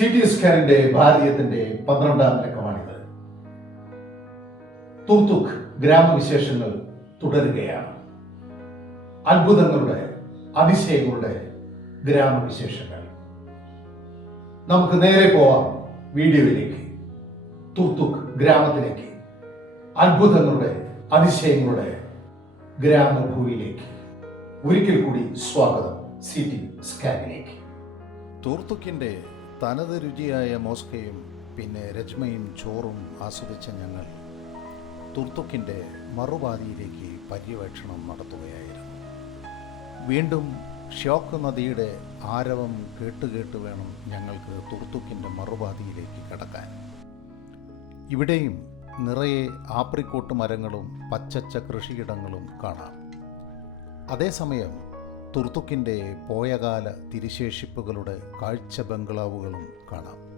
C T സ്കാനിന്റെ ഭാരതീയത്തിന്റെ പന്ത്രണ്ടാം ലക്കമാണിത്. തുർത്തുക് ഗ്രാമവിശേഷങ്ങൾ തുടരുകയാണ്. അത്ഭുതങ്ങളുടെ അതിശയങ്ങളുടെ ഗ്രാമവിശേഷങ്ങൾ. നമുക്ക് നേരെ പോവാം വീഡിയോയിലേക്ക്. തുർത്തുക് ഗ്രാമത്തിലേക്ക്. അത്ഭുതങ്ങളുടെ അതിശയങ്ങളുടെ ഗ്രാമഭൂമിയിലേക്ക്. ഒരിക്കൽ കൂടി സ്വാഗതം സി ടി സ്കാനിലേക്ക്. തൂർത്തുക്കിന്റെ തനത് രുചിയായ മോസ്കയും പിന്നെ രജ്മയും ചോറും ആസ്വദിച്ച ഞങ്ങൾ തുർത്തുക്കിന്റെ മറുപാതിയിലേക്ക് പര്യവേക്ഷണം നടത്തുകയായിരുന്നു. വീണ്ടും ഷോക്ക് നദിയുടെ ആരവം കേട്ടുകേട്ട് വേണം ഞങ്ങൾക്ക് തുർത്തുക്കിന്റെ മറുപാതിയിലേക്ക് കടക്കാൻ. ഇവിടെയും നിറയെ ആപ്രിക്കോട്ട് മരങ്ങളും പച്ചച്ച കൃഷിയിടങ്ങളും കാണാം. അതേസമയം തുർത്തുക്കിന്റെ പോയകാല തിരിശേഷിപ്പുകളുടെ കാഴ്ച ബംഗ്ലാവുകളും കാണാം.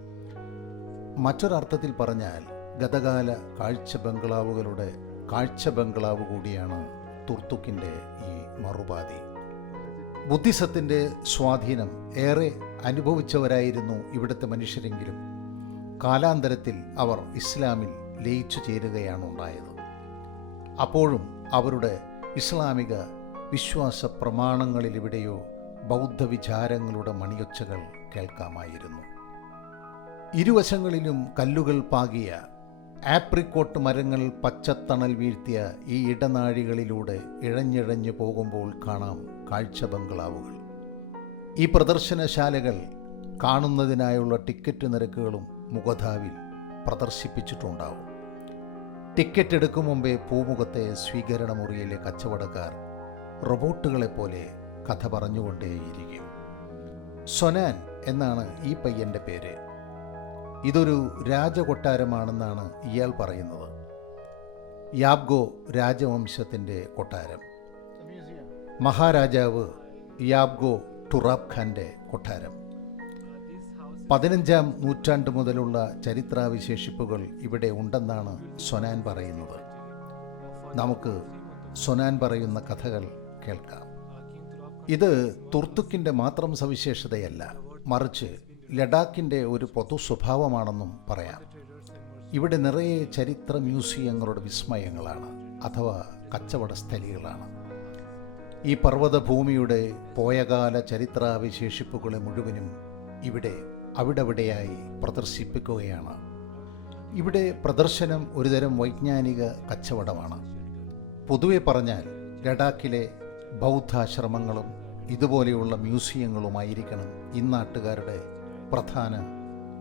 മറ്റൊരർത്ഥത്തിൽ പറഞ്ഞാൽ ഗതകാല കാഴ്ച ബംഗ്ലാവുകളുടെ കാഴ്ച ബംഗ്ലാവ് കൂടിയാണ് തുർത്തുക്കിന്റെ ഈ മറുപാതി. ബുദ്ധിസത്തിന്റെ സ്വാധീനം ഏറെ അനുഭവിച്ചവരായിരുന്നു ഇവിടുത്തെ മനുഷ്യരെങ്കിലും. കാലാന്തരത്തിൽ അവർ ഇസ്ലാമിൽ ലയിച്ചു ചേരുകയാണ് ഉണ്ടായത് അപ്പോഴും അവരുടെ ഇസ്ലാമിക വിശ്വാസ പ്രമാണങ്ങളിലിവിടെയോ ബൗദ്ധ വിചാരങ്ങളുടെ മണിയൊച്ചകൾ കേൾക്കാമായിരുന്നു. ഇരുവശങ്ങളിലും കല്ലുകൾ പാകിയ ആപ്രിക്കോട്ട് മരങ്ങൾ പച്ചത്തണൽ വീഴ്ത്തിയ ഈ ഇടനാഴികളിലൂടെ ഇഴഞ്ഞിഴഞ്ഞു പോകുമ്പോൾ കാണാം കാഴ്ച ബംഗ്ലാവുകൾ ഈ പ്രദർശനശാലകൾ കാണുന്നതിനായുള്ള ടിക്കറ്റ് നിരക്കുകളും മുഖധാവിൽ പ്രദർശിപ്പിച്ചിട്ടുണ്ടാവും. ടിക്കറ്റ് എടുക്കും മുമ്പേ പൂമുഖത്തെ സ്വീകരണ മുറിയിലെ കച്ചവടക്കാർ റോബോട്ടുകളെപ്പോലെ കഥ പറഞ്ഞുകൊണ്ടേയിരിക്കും. സൊനാൻ എന്നാണ് ഈ പയ്യന്റെ പേര്. ഇതൊരു രാജകൊട്ടാരമാണെന്നാണ് ഇയാൾ പറയുന്നത്. യാബ്ഗോ രാജവംശത്തിന്റെ കൊട്ടാരം. മഹാരാജാവ് യാബ്ഗോ ടുറാബ് ഖാന്റെ കൊട്ടാരം. പതിനഞ്ചാം നൂറ്റാണ്ട് മുതലുള്ള ചരിത്രാവിശേഷിപ്പുകൾ ഇവിടെ ഉണ്ടെന്നാണ് സൊനാൻ പറയുന്നത്. നമുക്ക് സൊനാൻ പറയുന്ന കഥകൾ കേൾക്കാം. ഇത് തുർത്തുക്കിന്റെ മാത്രം സവിശേഷതയല്ല മറിച്ച് ലഡാക്കിന്റെ ഒരു പൊതു സ്വഭാവമാണെന്നും പറയാം. ഇവിടെ നിറയെ ചരിത്ര മ്യൂസിയങ്ങളുടെ വിസ്മയങ്ങളാണ് അഥവാ കച്ചവട സ്ഥലികളാണ് ഈ പർവതഭൂമിയുടെ പോയകാല ചരിത്രാവിശേഷിപ്പുകളെ മുഴുവനും ഇവിടെ അവിടെവിടെയായി പ്രദർശിപ്പിക്കുകയാണ്. ഇവിടെ പ്രദർശനം ഒരുതരം വൈജ്ഞാനിക കച്ചവടമാണ്. പൊതുവെ പറഞ്ഞാൽ ലഡാക്കിലെ ബൗദ്ധാശ്രമങ്ങളും ഇതുപോലെയുള്ള മ്യൂസിയങ്ങളുമായിരിക്കണം ഇന്നാട്ടുകാരുടെ പ്രധാന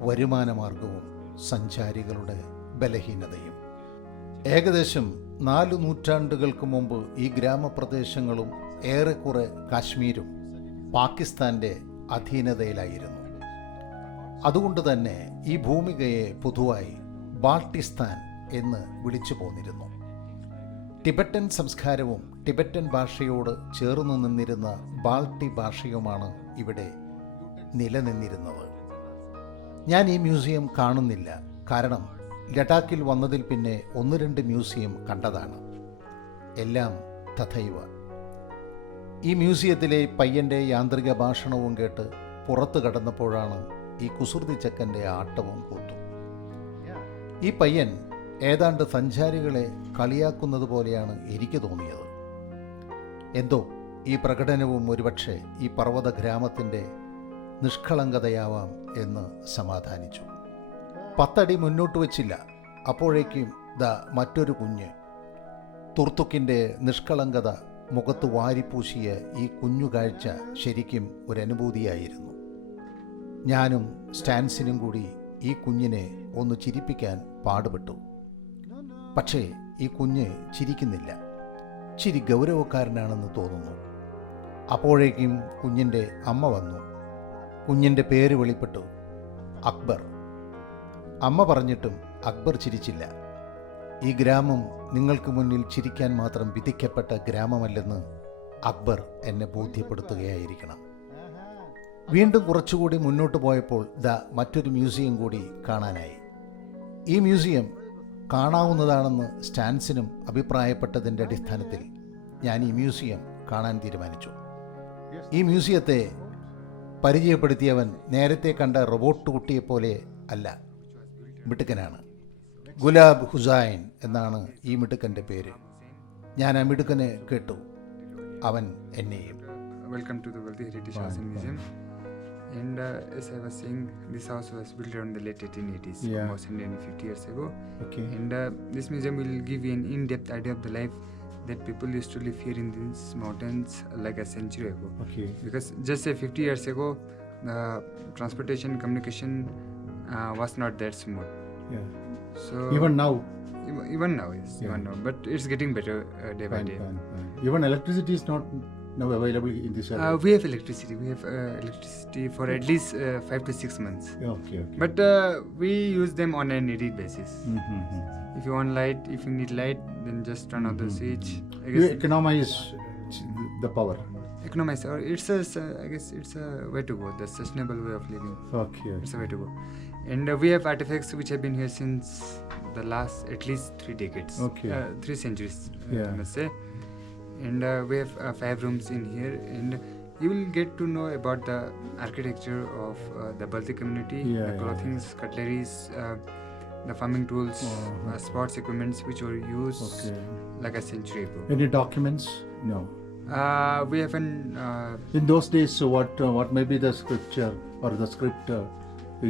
വരുമാനമാർഗവും സഞ്ചാരികളുടെ ബലഹീനതയും. ഏകദേശം നാല് നൂറ്റാണ്ടുകൾക്ക് മുമ്പ് ഈ ഗ്രാമപ്രദേശങ്ങളും ഏറെക്കുറെ കാശ്മീരും പാകിസ്ഥാന്റെ അധീനതയിലായിരുന്നു. അതുകൊണ്ട് തന്നെ ഈ ഭൂമികയെ പൊതുവായി ബാൾട്ടിസ്ഥാൻ എന്ന് വിളിച്ചു പോന്നിരുന്നു. ടിബറ്റൻ സംസ്കാരവും ടിബറ്റൻ ഭാഷയോട് ചേർന്നു നിന്നിരുന്ന ബാൾട്ടി ഭാഷയുമാണ് ഇവിടെ നിലനിന്നിരുന്നത്. ഞാൻ ഈ മ്യൂസിയം കാണുന്നില്ല. കാരണം ലഡാക്കിൽ വന്നതിൽ പിന്നെ ഒന്ന് രണ്ട് മ്യൂസിയം കണ്ടതാണ്. എല്ലാം തഥൈവ. ഈ മ്യൂസിയത്തിലെ പയ്യന്റെ യാന്ത്രിക ഭാഷണവും കേട്ട് പുറത്തു കടന്നപ്പോഴാണ് ഈ കുസൃതി ചക്കന്റെ ആട്ടവും കൂത്തും. ഈ പയ്യൻ ഏതാണ്ട് സഞ്ചാരികളെ കളിയാക്കുന്നത് പോലെയാണ് എനിക്ക് തോന്നിയത്. എന്തോ ഈ പ്രകടനവും ഒരുപക്ഷെ ഈ പർവത ഗ്രാമത്തിന്റെ നിഷ്കളങ്കതയാവാം എന്ന് സമാധാനിച്ചു. പത്തടി മുന്നോട്ട് വച്ചില്ല. അപ്പോഴേക്കും ദ മറ്റൊരു കുഞ്ഞ് തുർത്തുക്കിന്റെ നിഷ്കളങ്കത മുഖത്ത് വാരിപ്പൂശിയ ഈ കുഞ്ഞു കാഴ്ച ശരിക്കും ഒരനുഭൂതിയായിരുന്നു. ഞാനും സ്റ്റാൻസിനും കൂടി ഈ കുഞ്ഞിനെ ഒന്ന് ചിരിപ്പിക്കാൻ പാടുപെട്ടു. പക്ഷേ ഈ കുഞ്ഞ് ചിരിക്കുന്നില്ല. ചിരി ഗൗരവക്കാരനാണെന്ന് തോന്നുന്നു. അപ്പോഴേക്കും കുഞ്ഞിന്റെ അമ്മ വന്നു. കുഞ്ഞിന്റെ പേര് വെളിപ്പെട്ടു. അക്ബർ. അമ്മ പറഞ്ഞിട്ടും അക്ബർ ചിരിച്ചില്ല. ഈ ഗ്രാമം നിങ്ങൾക്ക് മുന്നിൽ ചിരിക്കാൻ മാത്രം വിധിക്കപ്പെട്ട ഗ്രാമമല്ലെന്ന് അക്ബർ എന്നെ ബോധ്യപ്പെടുത്തുകയായിരിക്കണം. വീണ്ടും കുറച്ചുകൂടി മുന്നോട്ട് പോയപ്പോൾ ദ മറ്റൊരു മ്യൂസിയം കൂടി കാണാനായി. ഈ മ്യൂസിയം കാണാവുന്നതാണെന്ന് സ്റ്റാൻസിനും അഭിപ്രായപ്പെട്ടതിന്റെ അടിസ്ഥാനത്തിൽ ഞാൻ ഈ മ്യൂസിയം കാണാൻ തീരുമാനിച്ചു. ഈ മ്യൂസിയത്തെ പരിചയപ്പെടുത്തിയവൻ നേരത്തെ കണ്ട റോബോട്ട് കുട്ടിയെപ്പോലെ അല്ല മിടുക്കനാണ്. ഗുലാബ് ഹുസൈൻ എന്നാണ് ഈ മിടുക്കന്റെ പേര്. ഞാൻ ആ മിടുക്കനെ കേട്ടു. അവൻ എന്നെയും. Welcome to the heritage Heritage House and uh, as I was saying, this house was built around the late 1880s, Yeah. almost 150 years ago. Okay. And uh, this museum will give you an in-depth idea of the life that people used to live here in these mountains uh, like a century ago. Okay. Because just say 50 years ago, the transportation communication uh, was not that smooth. Yeah. So Even now. even, even now, yes, Yeah. even now, but it's getting better uh, day by day. fine, fine. Even electricity is not now available in this area. Uh, we have electricity. We have uh, electricity for at least uh, five to six months. Yeah, okay, okay. But uh, we use them on a needed basis. Mhm. If you want light, if you need light, then just turn on the Mhm. switch. I You economize the power. economize. Or it's a, I guess it's a way to go. The sustainable way of living. Okay. It's a way to go. And uh, we have artifacts which have been here since the last at least three decades. Okay. Uh, three centuries. Yeah. I must say. And uh, we have uh, five rooms in here, and you will get to know about the architecture of uh, the Balti community, Yeah, the yeah, clothings, cutleries, uh, the farming tools, Uh-huh. uh, sports equipments which were used Okay. like a century ago. Any documents? No. Uh, we have an uh, In those days, so what uh, what may be the scripture or the script? Uh,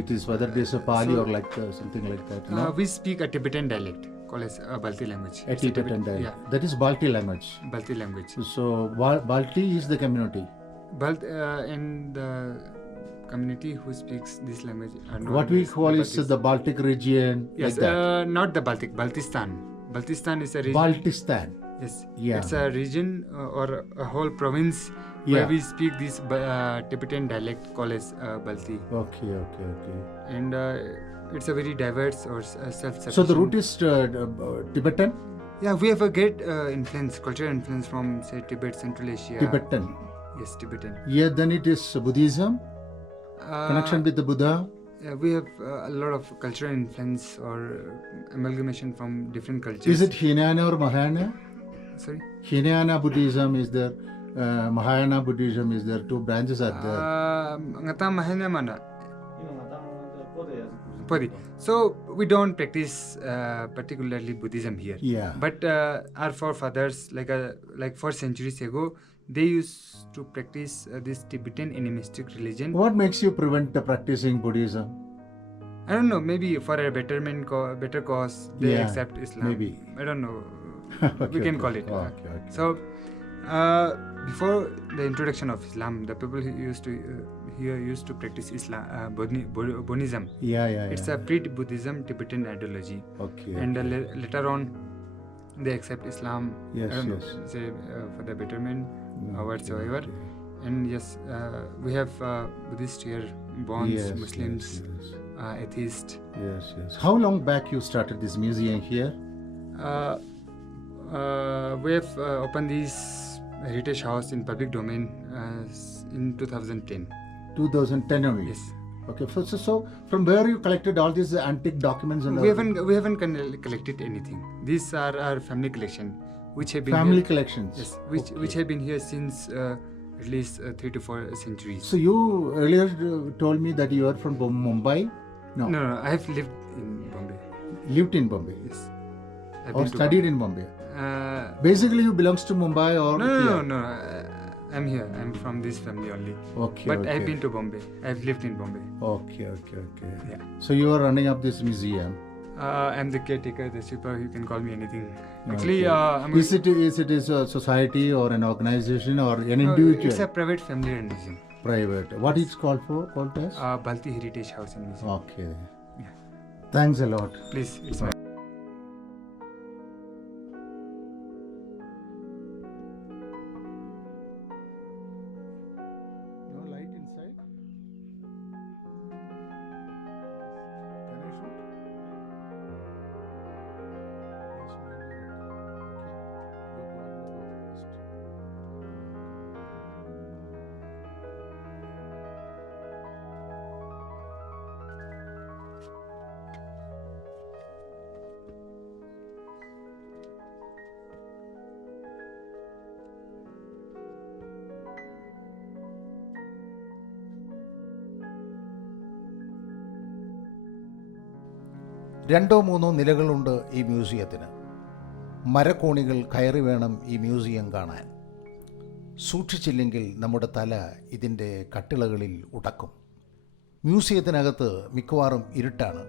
it is whether it is a Pali So- or like uh, something like that. No? we speak a Tibetan dialect called as uh, Balti language. a It's a Tibetan Tibet- dialect. That is Balti language. Balti language. So Bal- Balti is the community. Balt uh, and the community who speaks this language are known What we call is the Baltic region. yes, like that. uh, not the Baltic, Baltistan. Baltistan is a region. Baltistan. yes, Yeah. it's a region uh, or a whole province Yeah. where we speak this uh, Tibetan dialect called as uh, Balti, Okay, okay, okay. and uh, it's a very diverse or uh, self-sufficient. So the root is uh, uh, Tibetan. yeah, we have a great uh, influence, cultural influence from say Tibet, Central Asia. Tibetan. Yes, Tibetan. Yeah, then it is Buddhism. Uh, Connection with the Buddha. Yeah, we have uh, a lot of cultural influence or amalgamation from different cultures. Is it Hinayana or Mahayana? Sorry. Hinayana Buddhism is there. Uh, Mahayana Buddhism is there. Two branches are there. Uh, ngata So we don't practice uh, particularly Buddhism here. yeah. But uh, our forefathers, like uh, like four centuries ago, they used to practice uh, this Tibetan animistic religion. What makes you prevent the practicing Buddhism? I don't know. Maybe for a betterment, co- better cause, they Yeah, accept Islam. maybe. I don't know. Okay, we can okay, call it. uh, okay. So, uh, before the introduction of Islam, the people used to uh, here used to practice Islam, uh, Bonism. Yeah, yeah, It's a pre-Buddhism Tibetan ideology, okay. and uh, okay. la- later on, they accept Islam. Yes, I yes. say uh, for the betterment Mm, or whatsoever. okay. And yes, uh, we have uh, Buddhist here, bonds, Yes, Muslims, Yes, yes. uh, atheists. yes, yes. How long back you started this museum here? Uh, uh, we have uh, opened this heritage house in public domain uh, in 2010. 2010 only. Yes, Okay. So, so, so from where you collected all these antique documents and we haven't we haven't collected anything. These are our family collection, which have been family here, collections. yes, which which have been here since uh, at least uh, three to four centuries. So you earlier uh, told me that you are from Mumbai. No, no, no, I have lived in Bombay. lived in Bombay Yes, I've or studied in Bombay. Uh, Basically, you belongs to Mumbai or no, no, no, no. Uh, I'm here. I'm from this family only. Okay, But okay. I've been to Bombay. I've lived in Bombay. Okay, okay, okay. Yeah. So you are running up this museum. Uh, I'm the caretaker, the sweeper. You can call me anything. Actually, Okay. uh, I'm Is it is it is a society or an organization or an No, individual? It's a private family museum. private. What it's called for? Called as? Uh, Balti Heritage House and Museum. okay. Yeah. Thanks a lot. Please, it's my. രണ്ടോ മൂന്നോ നിലകളുണ്ട് ഈ മ്യൂസിയത്തിന്. മരക്കോണികൾ കയറി വേണം ഈ museum കാണാൻ. സൂക്ഷിച്ചില്ലെങ്കിൽ നമ്മുടെ തല ഇതിന്റെ കട്ടിളകളിൽ ഉടക്കും. മ്യൂസിയത്തിനകത്ത് മിക്കവാറും ഇരുട്ടാണ്.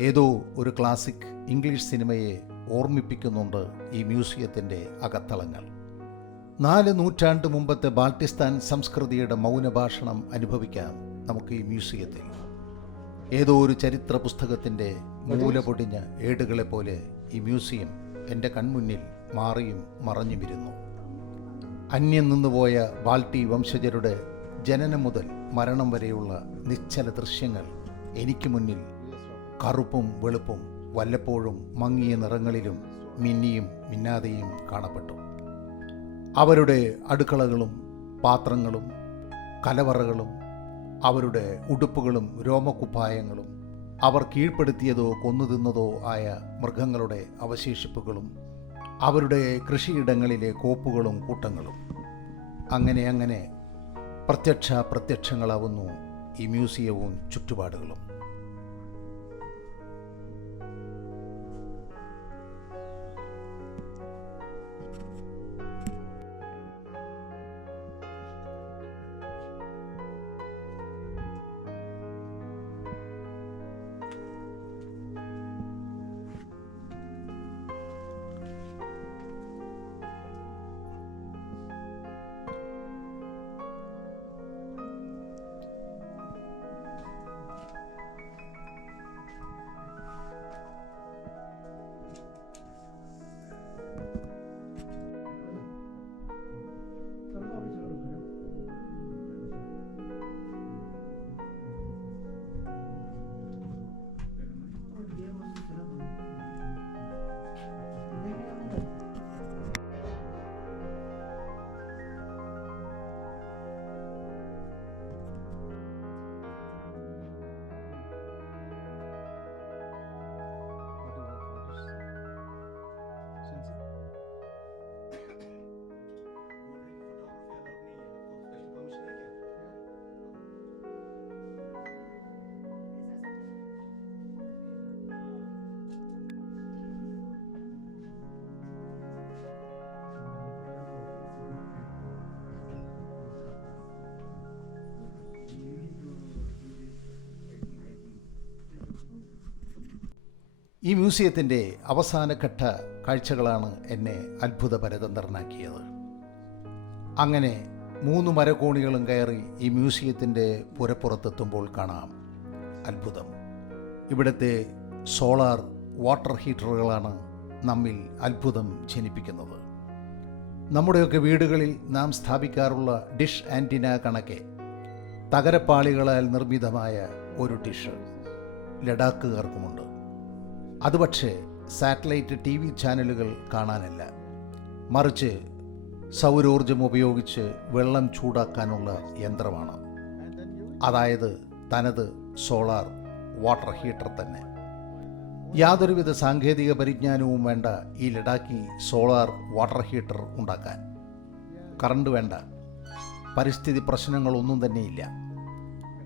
ഏതോ ഒരു ക്ലാസിക് ഇംഗ്ലീഷ് സിനിമയെ ഓർമ്മിപ്പിക്കുന്നുണ്ട് ഈ മ്യൂസിയത്തിന്റെ അകത്തളങ്ങൾ. നാല് നൂറ്റാണ്ട് മുമ്പത്തെ ബാൾട്ടിസ്ഥാൻ സംസ്കൃതിയുടെ മൗനഭാഷണം അനുഭവിക്കാം നമുക്ക് ഈ മ്യൂസിയത്തിൽ. ഏതോ ഒരു ചരിത്ര പുസ്തകത്തിന്റെ മൂല പൊടിഞ്ഞ ഏടുകളെ പോലെ ഈ മ്യൂസിയം എന്റെ കൺമുന്നിൽ മാറിയും മറഞ്ഞു വരുന്നു അന്യം നിന്നുപോയ ബാൾട്ടി വംശജരുടെ ജനനം മുതൽ മരണം വരെയുള്ള നിശ്ചല ദൃശ്യങ്ങൾ എനിക്ക് മുന്നിൽ കറുപ്പും വെളുപ്പും വല്ലപ്പോഴും മങ്ങിയ നിറങ്ങളിലും മിന്നിയും മിന്നാതെയും കാണപ്പെട്ടു. അവരുടെ അടുക്കളകളും പാത്രങ്ങളും കലവറകളും അവരുടെ ഉടുപ്പുകളും രോമകുപ്പായങ്ങളും അവർ കീഴ്പ്പെടുത്തിയതോ കൊന്നു തിന്നതോ ആയ മൃഗങ്ങളുടെ അവശേഷിപ്പുകളും അവരുടെ കൃഷിയിടങ്ങളിലെ കോപ്പുകളും കൂട്ടങ്ങളും. അങ്ങനെ അങ്ങനെ പ്രത്യക്ഷ പ്രത്യക്ഷങ്ങളാവുന്നു ഈ മ്യൂസിയവും ചുറ്റുപാടുകളും. ഈ മ്യൂസിയത്തിന്റെ അവസാനഘട്ട കാഴ്ചകളാണ് എന്നെ അത്ഭുത പരതന്ത്രനാക്കിയത്. അങ്ങനെ മൂന്ന് മരകോണികളും കയറി ഈ മ്യൂസിയത്തിന്റെ പുരപ്പുറത്തെത്തുമ്പോൾ കാണാം അത്ഭുതം. ഇവിടുത്തെ സോളാർ വാട്ടർ ഹീറ്ററുകളാണ് നമ്മിൽ അത്ഭുതം ജനിപ്പിക്കുന്നത്. നമ്മുടെയൊക്കെ വീടുകളിൽ നാം സ്ഥാപിക്കാറുള്ള ഡിഷ് ആന്റിന കണക്കെ തകരപ്പാളികളാൽ നിർമ്മിതമായ ഒരു ഡിഷ് ലഡാക്കുകാർക്കുമുണ്ട്. അത് പക്ഷേ സാറ്റലൈറ്റ് ടി വി ചാനലുകൾ കാണാനല്ല. മറിച്ച് സൗരോർജം ഉപയോഗിച്ച് വെള്ളം ചൂടാക്കാനുള്ള യന്ത്രമാണ്. അതായത് തനത് സോളാർ വാട്ടർ ഹീറ്റർ തന്നെ. യാതൊരുവിധ സാങ്കേതിക പരിജ്ഞാനവും വേണ്ട ഈ ലഡാക്കി സോളാർ വാട്ടർ ഹീറ്റർ ഉണ്ടാക്കാൻ. കറണ്ട് വേണ്ട. പരിസ്ഥിതി പ്രശ്നങ്ങളൊന്നും തന്നെയില്ല.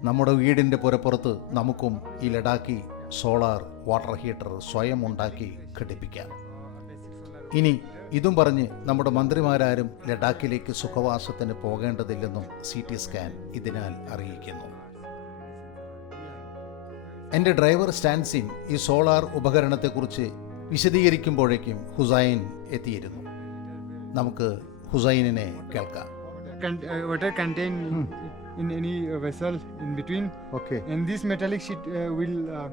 നമ്മുടെ വീടിന്റെ പുരപ്പുറത്ത് നമുക്കും ഈ ലഡാക്കി സോളാർ വാട്ടർ ഹീറ്റർ സ്വയം ഉണ്ടാക്കി ഘടിപ്പിക്കാം. ഇനി ഇതും പറഞ്ഞ് നമ്മുടെ മന്ത്രിമാരാരും ലഡാക്കിലേക്ക് സുഖവാസത്തിന് പോകേണ്ടതില്ലെന്നും സി ടി സ്കാൻ ഇതിനാൽ അറിയിക്കുന്നു. എന്റെ ഡ്രൈവർ സ്റ്റാൻസിൻ ഈ സോളാർ ഉപകരണത്തെക്കുറിച്ച് വിശദീകരിക്കുമ്പോഴേക്കും ഹുസൈൻ എത്തിയിരുന്നു. നമുക്ക് ഹുസൈനിനെ കേൾക്കാം. Uh, water contained in, in any vessel in between, Okay. and this metallic sheet uh, will uh,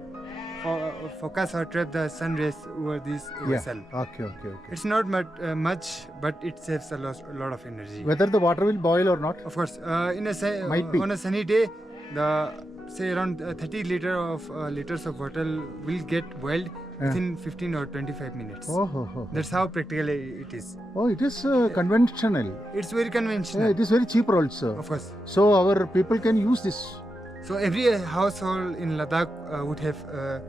fo- uh, focus or trap the sun rays over this Yeah. vessel. Okay, okay, okay. It's not much, uh, much, but it saves a lot, a lot of energy. Whether the water will boil or not? Of course, uh, in a Might be. on a sunny day, the say around uh, 30 liter of uh, liters of water will get boiled within 15 or 25 minutes. Oh, oh, oh. That's how practical it is. oh it is uh, conventional. It's very conventional. Yeah, it is very cheap also. Of course. So our people can use this. So every uh, household in Ladakh uh, would have uh,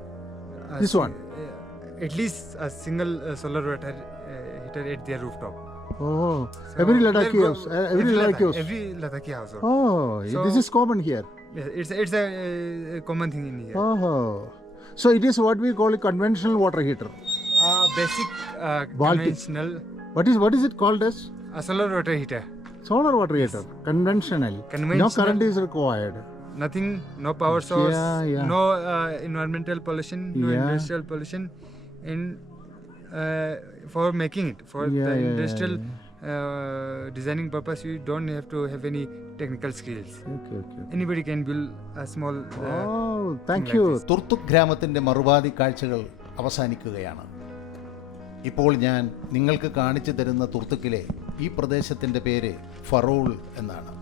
This one? uh, at least a single uh, solar water uh, heater at their rooftop. Oh, So every there Ladakhi house. uh, every Ladakh- Ladakhi house. Every Ladakhi household. Oh, So- this is common here. Yes, it's it's a, uh, common thing in here. Oh, So it is what we call a conventional water heater. Uh, basic uh, conventional What is what is it called as? A solar water heater. Solar water heater. Conventional. conventional. No current is required. Nothing, no power source, Yeah, yeah. no uh, environmental pollution, no Yeah. industrial pollution. In uh, for making it for Yeah, the yeah, yeah, industrial Uh, designing purpose, you don't have to have any technical skills. Okay, okay. Anybody can build a small. Uh, Oh, thank like you. this. Turtuk ഗ്രാമത്തിന്റെ മറുപാതി കാഴ്ചകൾ അവസാനിക്കുകയാണ് ഇപ്പോൾ ഞാൻ നിങ്ങൾക്ക് കാണിച്ചു തരുന്ന തുർത്തുക്കിലെ ഈ പ്രദേശത്തിന്റെ പേര് ഫറോൾ എന്നാണ്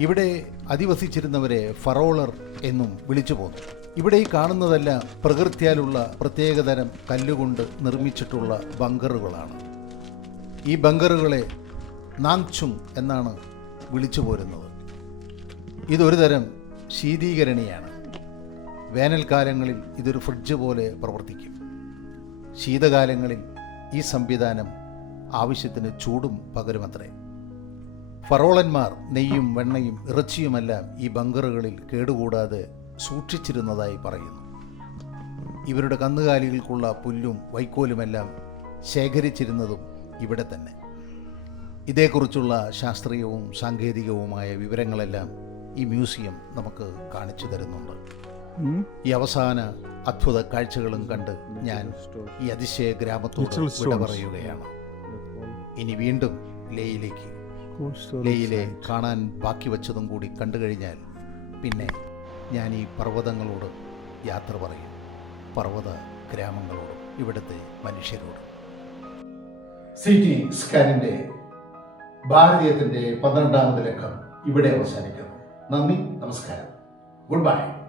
ഇവിടെ അധിവസിച്ചിരുന്നവരെ ഫറോളർ എന്നും വിളിച്ചു പോന്നു. ഇവിടെ ഈ കാണുന്നതെല്ലാം പ്രകൃത്യാലുള്ള പ്രത്യേകതരം കല്ലുകൊണ്ട് നിർമ്മിച്ചിട്ടുള്ള ബങ്കറുകളാണ്. ഈ ബങ്കറുകളെ നാങ്ചുങ് എന്നാണ് വിളിച്ചു പോരുന്നത്. ഇതൊരു തരം ശീതീകരണിയാണ്. വേനൽക്കാലങ്ങളിൽ ഇതൊരു ഫ്രിഡ്ജ് പോലെ പ്രവർത്തിക്കും. ശീതകാലങ്ങളിൽ ഈ സംവിധാനം ആവശ്യത്തിന് ചൂടും പകരുമത്രേ. ഫറോളന്മാർ നെയ്യും വെണ്ണയും ഇറച്ചിയുമെല്ലാം ഈ ബങ്കറുകളിൽ കേടുകൂടാതെ സൂക്ഷിച്ചിരുന്നതായി പറയുന്നു. ഇവരുടെ കന്നുകാലികൾക്കുള്ള പുല്ലും വൈക്കോലുമെല്ലാം ശേഖരിച്ചിരുന്നതും ഇവിടെ തന്നെ. ഇതേക്കുറിച്ചുള്ള ശാസ്ത്രീയവും സാങ്കേതികവുമായ വിവരങ്ങളെല്ലാം ഈ മ്യൂസിയം നമുക്ക് കാണിച്ചു തരുന്നുണ്ട്? ഈ അവസാന അത്ഭുത കാഴ്ചകളും കണ്ട് ഞാൻ ഈ അതിശയ ഗ്രാമത്തോട് വിട പറയുകയാണ്. ഇനി വീണ്ടും ലേയിലേക്ക് ലേയിലെ കാണാൻ ബാക്കി വച്ചതും കൂടി കണ്ടു കഴിഞ്ഞാൽ പിന്നെ ഞാൻ ഈ പർവതങ്ങളോട് യാത്ര പറയും. പർവത ഗ്രാമങ്ങളോട് ഇവിടുത്തെ മനുഷ്യരോട്. സിറ്റി സ്കാനിന്റെ ഭാരതീയത്തിന്റെ പന്ത്രണ്ടാമത് ലക്കം ഇവിടെ അവസാനിക്കുന്നു. നന്ദി നമസ്കാരം. Good bye.